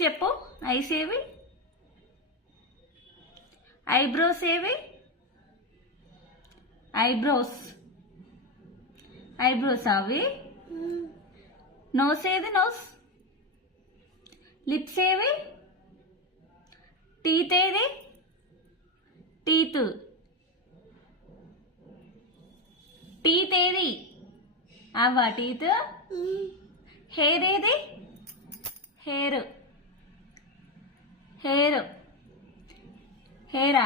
చెప్పు. ఐస్ ఏవి? ఐబ్రోస్ ఏవి? ఐబ్రోస్ అవి. నోస్ ఏది? నోస్. లిప్స్ ఏవి? టీత్ ఏది? టీత్. టీత్ ఏది? అవ్వా టీత్. హెయిర్ ఏది? హెయిర్.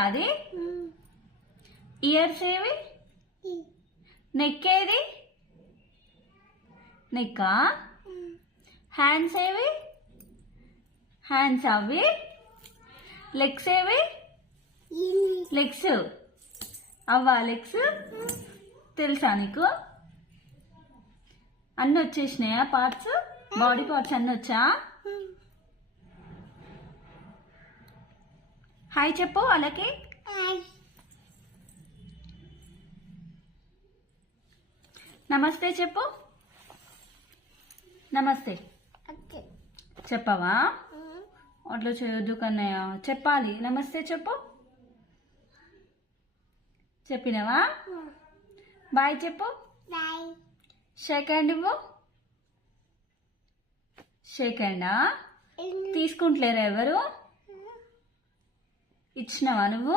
అది. ఇయర్స్ ఏవి? నెక్ ఏది? నెక్కా. హ్యాండ్స్ ఏవి? హ్యాండ్స్ అవి. లెగ్స్ ఏవి? లెగ్స్ అవ్వా లెగ్స్. తెలుసా నీకు? అన్నీ వచ్చేసినాయా పార్ట్స్? బాడీ పార్ట్స్ అన్నీ వచ్చా? హాయ్ చెప్పు అలాగే. నమస్తే చెప్పు. నమస్తే చెప్పవా? అట్లా చేయొద్దు కన్నయ్య, చెప్పాలి. నమస్తే చెప్పు. చెప్పినవా? బాయ్ చెప్పు. షేక్ హ్యాండ్ ఇవ్వు. షేక్ హ్యాండా? తీసుకుంటలేరా ఎవరు? ఇచ్చినవా నువ్వు?